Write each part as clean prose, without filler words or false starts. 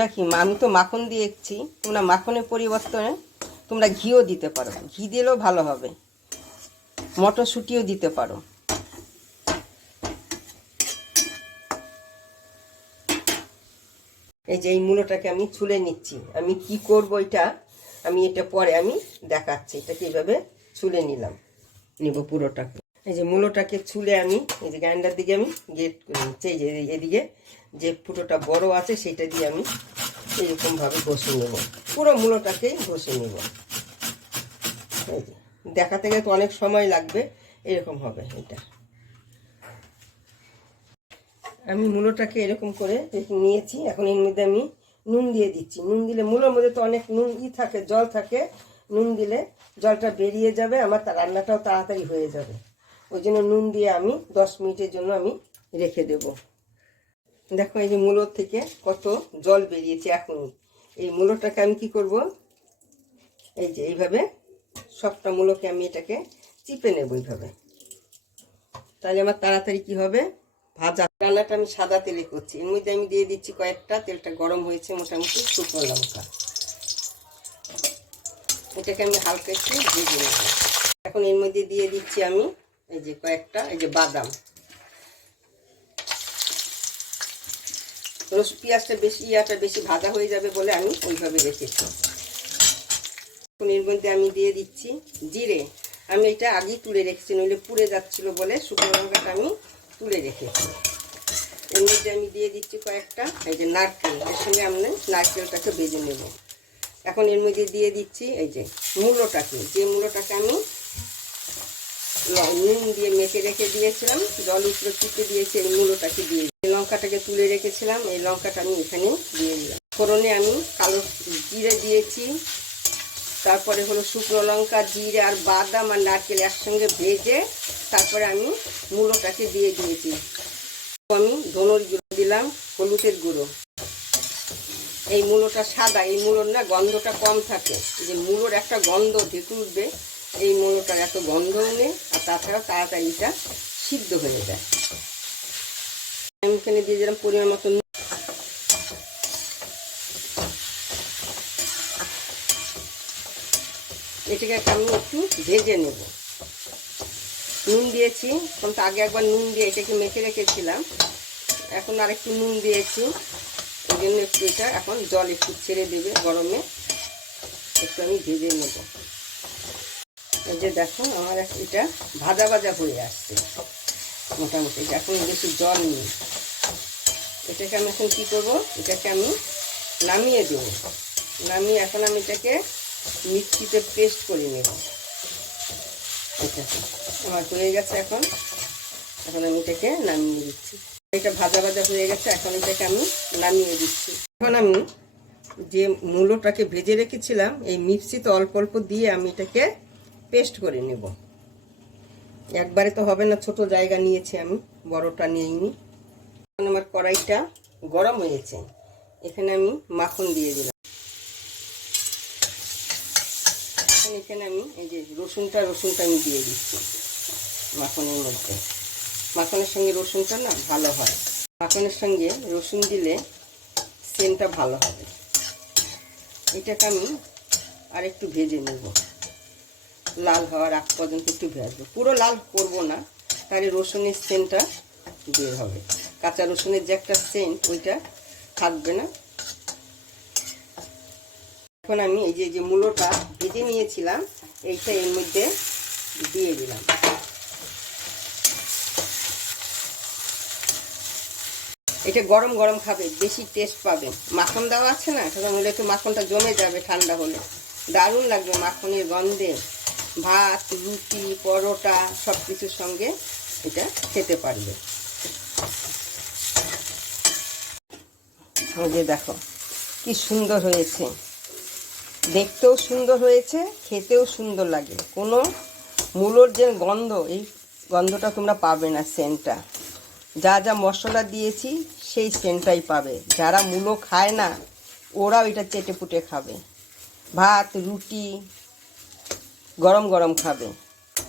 নাকি আমি তো মাখন দিয়েছি, তোমরা মাখনের পরিবর্তনে তোমরা ঘিও দিতে পারো, ঘি দিলেও ভালো হবে, মটরশুঁটিও দিতে পারো। এই যে এই মূলোটাকে আমি ছুলে নিচ্ছি। আমি কি করব এটা এটা পরে আমি দেখাচ্ছি। এটাকে এইভাবে ছুলে নিব পুরোটাকে। এই যে মূলোটাকে ছুলে আমি এই যে গ্রাইন্ডার দিকে আমি গেট করে নিচ্ছি। এই যে এদিকে যে ফুটোটা বড় আছে সেটা দিয়ে আমি এইরকমভাবে ঘষে নেব, পুরো মূলোটাকেই ঘষে নেব। এই যে দেখাতে গেলে তো অনেক সময় লাগবে, এরকম হবে এটা। আমি মূলোটাকে এরকম করে নিয়েছি। এখন এর মধ্যে আমি নুন দিয়ে দিচ্ছি। নুন দিলে মূলোর মধ্যে তো অনেক নুন থাকে, জল থাকে। নুন দিলে জলটা বেরিয়ে যাবে, আমার রান্নাটাও তাড়াতাড়ি হয়ে যাবে। ওই জন্য নুন দিয়ে আমি 10 মিনিটের জন্য আমি রেখে দেব। দেখো এই যে মূলোর থেকে কত জল বেরিয়েছে। এখন এই মূলোটাকে আমি কি করব, এই যে এইভাবে সবটা মূলোকে আমি এটাকে চিপে নেব এইভাবে। তাহলে আমার তাড়াতাড়ি কি হবে, ভাজা। রান্নাটা আমি সাদা তেলে করছি। এর মধ্যে আমি দিয়ে দিচ্ছি কয়েকটা, তেলটা গরম হয়েছে, মোটামুটি শুকনো লঙ্কা। এটাকে আমি হালকা একটু ভেজে নেব। এখন এর মধ্যে দিয়ে দিচ্ছি আমি এই যে কয়েকটা এই যে বাদাম। পেঁয়াজটা বেশি ভাজা হয়ে যাবে বলে আমি ওইভাবে রেখেছি। এখন এর মধ্যে আমি দিয়ে দিচ্ছি জিরে। আমি এটা আগেই তুলে রেখেছি, নইলে পুড়ে যাচ্ছিল বলে শুকনো লঙ্কাটা আমি তুলে রেখেছি। এর মধ্যে আমি দিয়ে দিচ্ছি কয়েকটা এই যে নারকেল। এর সঙ্গে আমি নারকেলটাকে ভেজে নেব। এখন এর মধ্যে দিয়ে দিচ্ছি এই যে মূলোটাকে আমি নুন দিয়ে মেখে রেখে দিয়েছিলাম, জল উপরে ফুটে দিয়েছি। এই মূলোটাকে দিয়ে লঙ্কাটাকে তুলে রেখেছিলাম, এই লঙ্কাটা আমি এখানে দিয়ে দিলাম। ফোড়নে আমি কালো জিরে দিয়েছি, তারপরে হলো শুকনো লঙ্কা, জিরে আর বাদাম আর নারকেল একসঙ্গে ভেজে তারপরে আমি মূলোটাকে দিয়ে দিয়েছি। আমি ধনের গুঁড়ো দিলাম, হলুদের গুঁড়ো। এই মূলোটা সাদা, এই মূলোর না গন্ধটা কম থাকে। যে মূলোর একটা গন্ধ ঢেকে উঠবে, এই মূলোটার এত গন্ধও নেই, আর তাছাড়া তাড়াতাড়ি এটা সিদ্ধ হয়ে যায়। আমি এখানে দিয়ে দিলাম পরিমাণ মতো। এটাকে আমি একটু ভেজে নেব। নুন দিয়েছি, কিন্তু আগে একবার নুন দিয়ে এটাকে মেখে রেখেছিলাম, এখন আর একটু নুন দিয়েছি। এই জন্য একটু এটা এখন জল একটু ছেড়ে দেবে গরমে, একটু আমি ভেজে নেব। এই যে দেখো আমার এটা ভাজা ভাজা হয়ে আসছে মোটামুটি। এখন বেশি জল নেই। এটাকে আমি এখন কী করবো, এটাকে আমি নামিয়ে দেব। নামিয়ে এখন আমি এটাকে মিক্সিতে পেস্ট করে নেব। এটা আমার হয়ে গেছে। এখন আমি এটাকে নামিয়ে দিচ্ছি। এটা ভাজা ভাজা হয়ে গেছে, এখন এটাকে আমি নামিয়ে দিচ্ছি। এখন আমি যে মূলোটাকে ভেজে রেখেছিলাম এই মিক্সিতে অল্প অল্প দিয়ে আমি এটাকে পেস্ট করে নেব। একবারে তো হবে না, ছোট জায়গা নিয়েছি আমি, বড়টা নিইনি। এখন আমার কড়াইটা গরম হয়েছে, এখানে আমি মাখন দিয়ে দিলাম। এখন এখানে আমি এই যে রসুনটা আমি দিয়ে দিচ্ছি মাখনের মধ্যে। মাখনের সঙ্গে রসুনটা না ভালো হয়, মাখনের সঙ্গে রসুন দিলে সেন্টটা ভালো হবে। এটাকে আমি আর একটু ভেজে নেব, লাল হওয়ার আগ পর্যন্ত একটু ভেজবো। পুরো লাল করব না, তাহলে রসুনের সেন্টটা বের হবে। কাঁচা রসুনের যে একটা সেন্ট ওইটা থাকবে না। এখন আমি এই যে মূলোটা ভেজে নিয়েছিলাম এইটা এর মধ্যে দিয়ে দিলাম। এটা গরম গরম খাবে, বেশি টেস্ট পাবে। মাখন দেওয়া আছে না, তখন হলে একটু মাখনটা জমে যাবে, ঠান্ডা হলে দারুণ লাগবে। মাখনের গন্ধে ভাত, রুটি, পরোটা সব কিছুর সঙ্গে এটা খেতে পারবে। এই যে দেখো কি সুন্দর হয়েছে, দেখতেও সুন্দর হয়েছে, খেতেও সুন্দর লাগে। কোনো মূলোর যে গন্ধ, এই গন্ধটা তোমরা পাবে না। সেন্টটা যা যা মশলা দিয়েছি সেই সেন্টটাই পাবে। যারা মূলো খায় না ওরাও এটা চেটে পুটে খাবে, ভাত রুটি গরম গরম খাবে,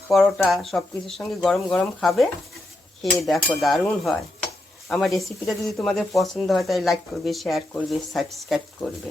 পরোটা সব কিছুর সঙ্গে গরম গরম খাবে। খেয়ে দেখো দারুণ হয়। আমার রেসিপিটা যদি তোমাদের পছন্দ হয় তাহলে লাইক করবে, শেয়ার করবে, সাবস্ক্রাইব করবে।